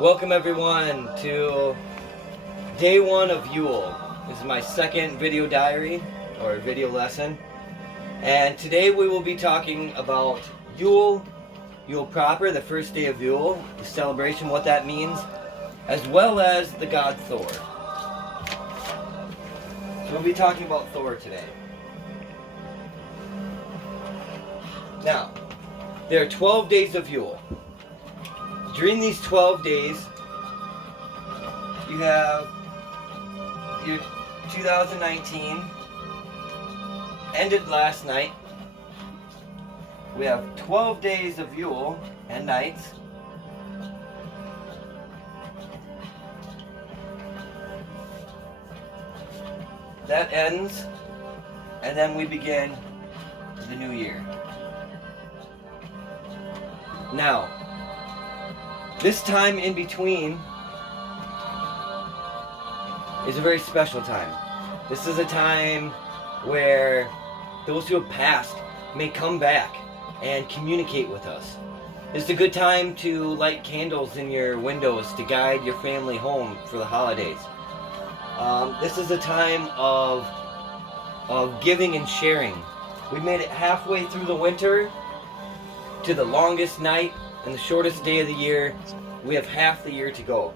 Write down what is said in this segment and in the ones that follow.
Welcome everyone to day one of Yule. This is my second video diary or video lesson, and today we will be talking about Yule proper, the first day of Yule, the celebration, what that means, as well as the god Thor. So we'll be talking about Thor today. Now, there are 12 days of Yule. During these 12 days, you have your 2019 ended last night. We have 12 days of Yule and nights. That ends, and then we begin the new year. Now, this time in between is a very special time. This is a time where those who have passed may come back and communicate with us. It's a good time to light candles in your windows to guide your family home for the holidays. This is a time of giving and sharing. We made it halfway through the winter to the longest night and the shortest day of the year. We have half the year to go.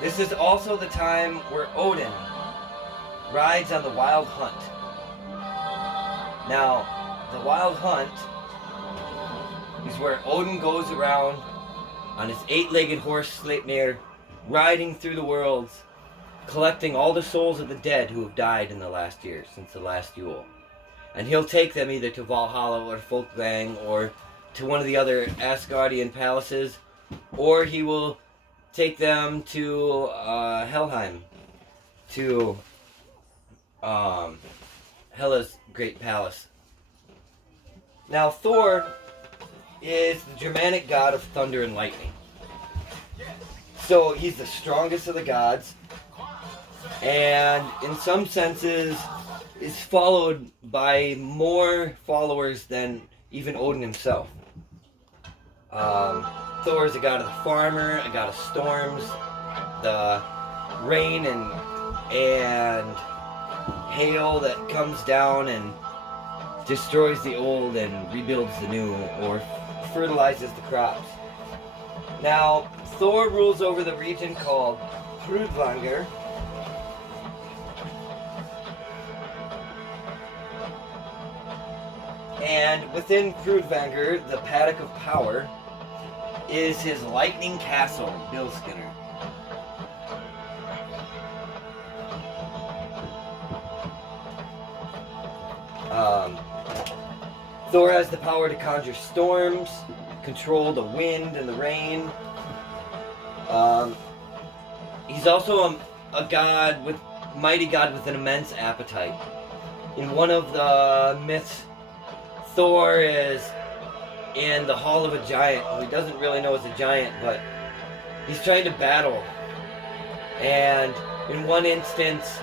This is also the time where Odin rides on the wild hunt. Now, the wild hunt is where Odin goes around on his 8-legged horse Sleipnir, riding through the worlds, collecting all the souls of the dead who have died in the last year, since the last Yule. And he'll take them either to Valhalla or Folkvang or to one of the other Asgardian palaces, or he will take them to Helheim, to Hela's great palace. Now, Thor is the Germanic god of thunder and lightning. So he's the strongest of the gods, and in some senses is followed by more followers than even Odin himself. Thor is a god of the farmer, a god of storms, the rain and hail that comes down and destroys the old and rebuilds the new, or fertilizes the crops. Now, Thor rules over the region called Hrudvangur. And within Hrudvangur, the Paddock of Power, is his lightning castle, Bilskirnir. Thor has the power to conjure storms, control the wind and the rain. He's also a god with mighty god with an immense appetite. In one of the myths, Thor is in the hall of a giant who he doesn't really know is a giant, but he's trying to battle. And in one instance,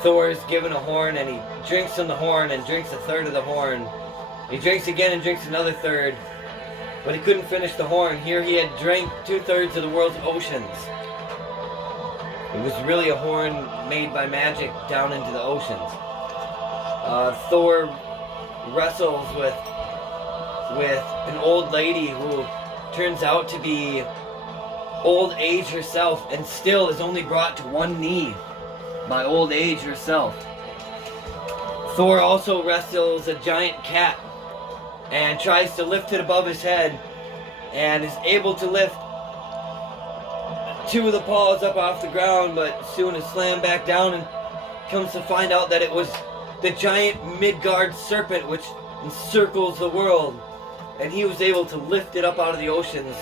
Thor is given a horn and he drinks from the horn and drinks a third of the horn. He drinks again and drinks another third, but he couldn't finish the horn. Here he had drank 2/3 of the world's oceans. It was really a horn made by magic down into the oceans. Thor wrestles with an old lady who turns out to be old age herself, and still is only brought to one knee by old age herself. Thor also wrestles a giant cat and tries to lift it above his head, and is able to lift 2 of the paws up off the ground, but soon is slammed back down, and comes to find out that it was the giant Midgard serpent which encircles the world, and he was able to lift it up out of the oceans,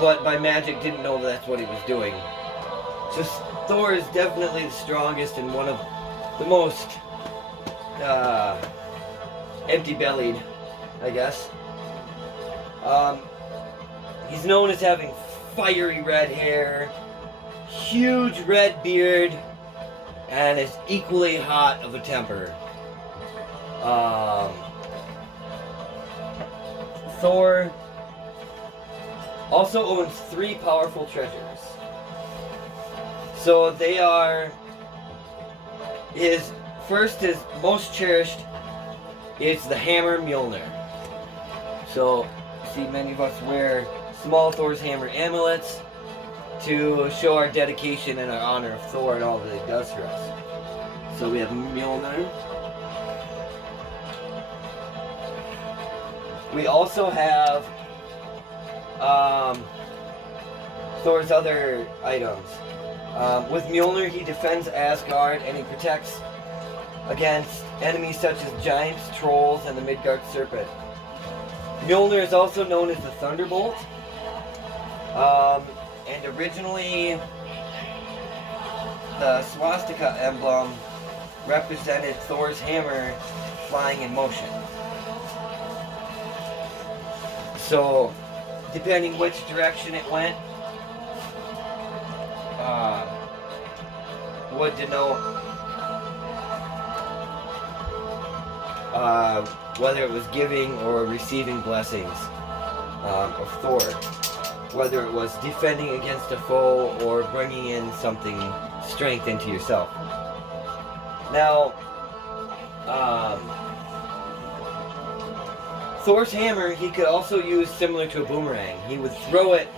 but by magic didn't know that's what he was doing. So Thor is definitely the strongest and one of the most empty-bellied, I guess. He's known as having fiery red hair, huge red beard, and is equally hot of a temper. Thor also owns 3 powerful treasures. So they are his most cherished is the hammer Mjolnir. So, see, many of us wear small Thor's hammer amulets to show our dedication and our honor of Thor and all that he does for us. So we have Mjolnir. We also have Thor's other items. With Mjolnir, he defends Asgard and he protects against enemies such as giants, trolls, and the Midgard serpent. Mjolnir is also known as the Thunderbolt. And originally, the swastika emblem represented Thor's hammer flying in motion. So, depending which direction it went, would denote whether it was giving or receiving blessings of Thor. Whether it was defending against a foe or bringing in something, strength into yourself. Now, Thor's hammer, he could also use similar to a boomerang. He would throw it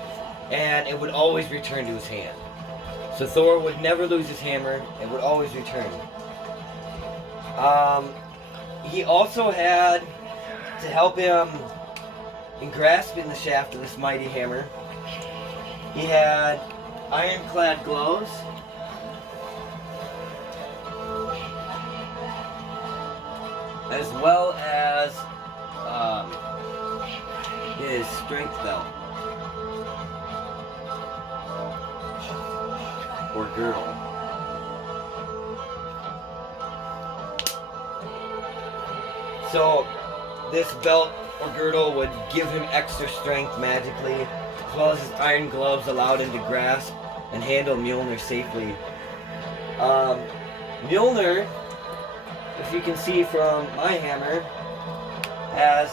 and it would always return to his hand. So Thor would never lose his hammer, it would always return. He also had to help him in grasping the shaft of this mighty hammer. He had ironclad gloves, as well as his strength belt or girdle. So this belt or girdle would give him extra strength magically, as well as his iron gloves allowed him to grasp and handle Mjolnir safely. Mjolnir, if you can see from my hammer, has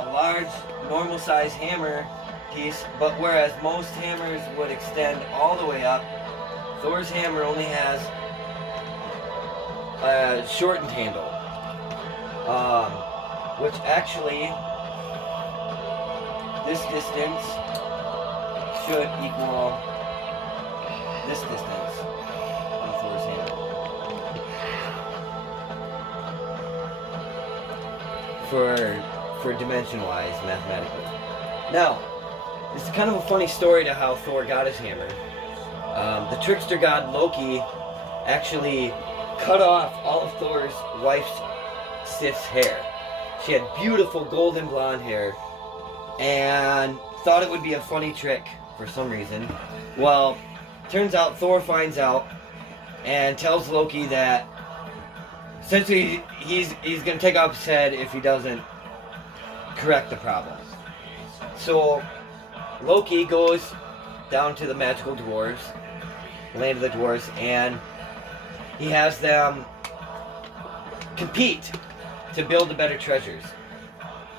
a large normal size hammer piece, but whereas most hammers would extend all the way up, Thor's hammer only has a shortened handle, which actually this distance should equal this distance on Thor's hammer. For dimension-wise, mathematically. Now, this is kind of a funny story to how Thor got his hammer. The trickster god Loki actually cut off all of Thor's wife's Sif's hair. She had beautiful golden blonde hair and thought it would be a funny trick for some reason. Well, turns out Thor finds out and tells Loki that essentially he's going to take off his head if he doesn't correct the problem. So Loki goes down to the magical dwarves, land of the dwarves, and he has them compete to build the better treasures.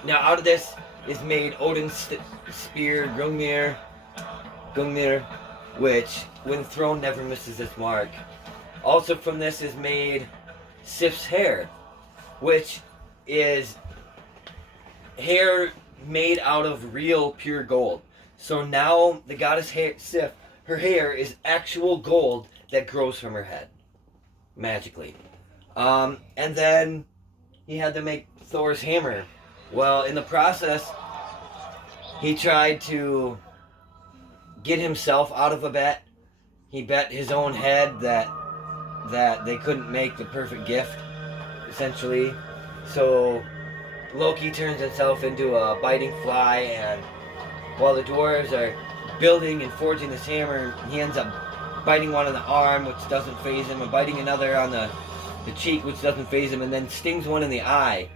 Now out of this is made Odin's spear, Gungnir, which when thrown never misses its mark. Also from this is made Sif's hair, which is hair made out of real pure gold. So now the goddess Sif, her hair is actual gold that grows from her head, magically. And then he had to make Thor's hammer. Well, in the process, he tried to get himself out of a bet. He bet his own head that they couldn't make the perfect gift, essentially. So Loki turns himself into a biting fly, and while the dwarves are building and forging this hammer, he ends up biting one on the arm, which doesn't faze him, and biting another on the cheek, which doesn't faze him, and then stings one in the eye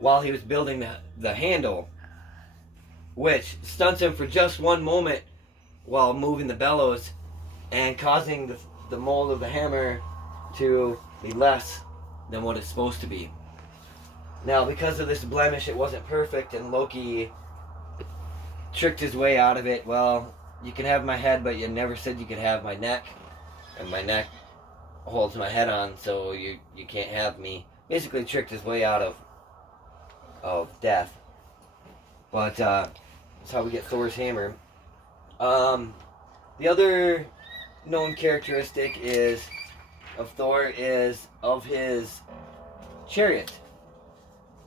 while he was building the handle, which stunts him for just one moment while moving the bellows and causing the mold of the hammer to be less than what it's supposed to be. Now, because of this blemish, it wasn't perfect, and Loki tricked his way out of it. Well, you can have my head, but you never said you could have my neck. And my neck holds my head on, so you can't have me. Basically tricked his way out of death. But that's how we get Thor's hammer. The other known characteristic of Thor is of his chariot.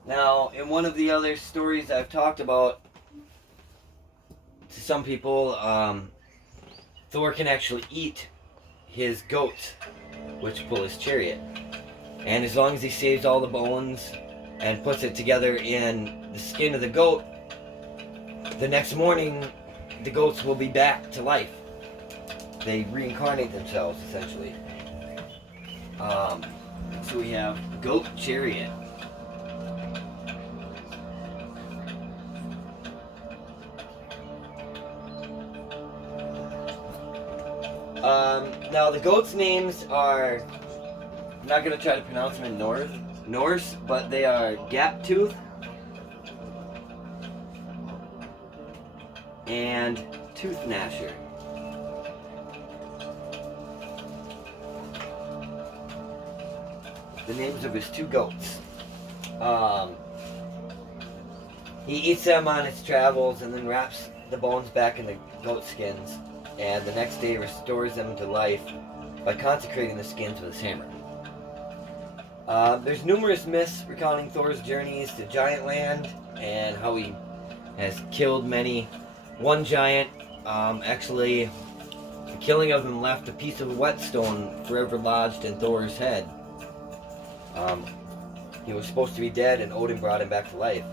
Now, in one of the other stories I've talked about, to some people, Thor can actually eat his goats, which pull his chariot. And as long as he saves all the bones and puts it together in the skin of the goat, the next morning the goats will be back to life. They reincarnate themselves, essentially. So we have goat chariot. Now the goats' names are, I'm not going to try to pronounce them in Norse, but they are Gaptooth and Toothnasher. The names of his two goats. He eats them on his travels and then wraps the bones back in the goat skins, and the next day restores them to life by consecrating the skins with his hammer. There's numerous myths recounting Thor's journeys to Giant Land and how he has killed many. One giant, actually, the killing of him left a piece of whetstone forever lodged in Thor's head. He was supposed to be dead, and Odin brought him back to life.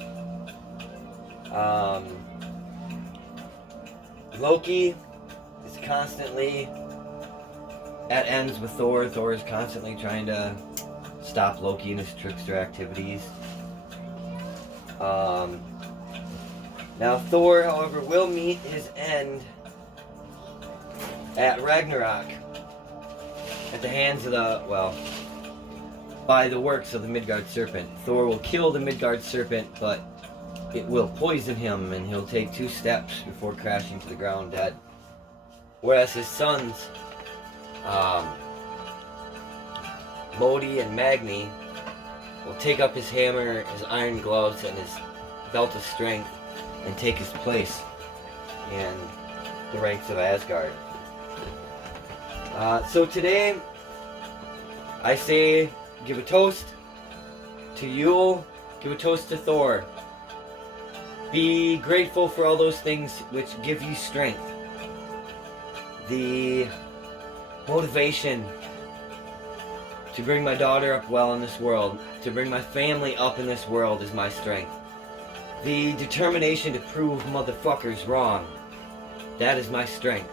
Loki is constantly at ends with Thor. Thor is constantly trying to stop Loki in his trickster activities. Now Thor, however, will meet his end at Ragnarok at the hands of by the works of the Midgard serpent. Thor will kill the Midgard serpent, but it will poison him, and he'll take 2 steps before crashing to the ground dead. Whereas his sons, Modi and Magni, will take up his hammer, his iron gloves, and his belt of strength and take his place in the ranks of Asgard. So today, I say, give a toast to Yule, give a toast to Thor. Be grateful for all those things which give you strength. The motivation to bring my daughter up well in this world, to bring my family up in this world is my strength. The determination to prove motherfuckers wrong, that is my strength.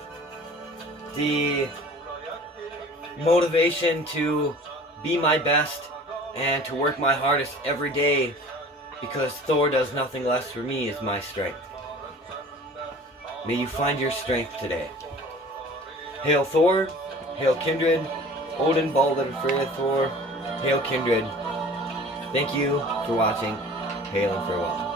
The motivation to be my best and to work my hardest every day because Thor does nothing less for me is my strength. May you find your strength today. Hail Thor, hail kindred, Odin, Balder, Freyr, Thor, hail kindred. Thank you for watching. Hail and farewell.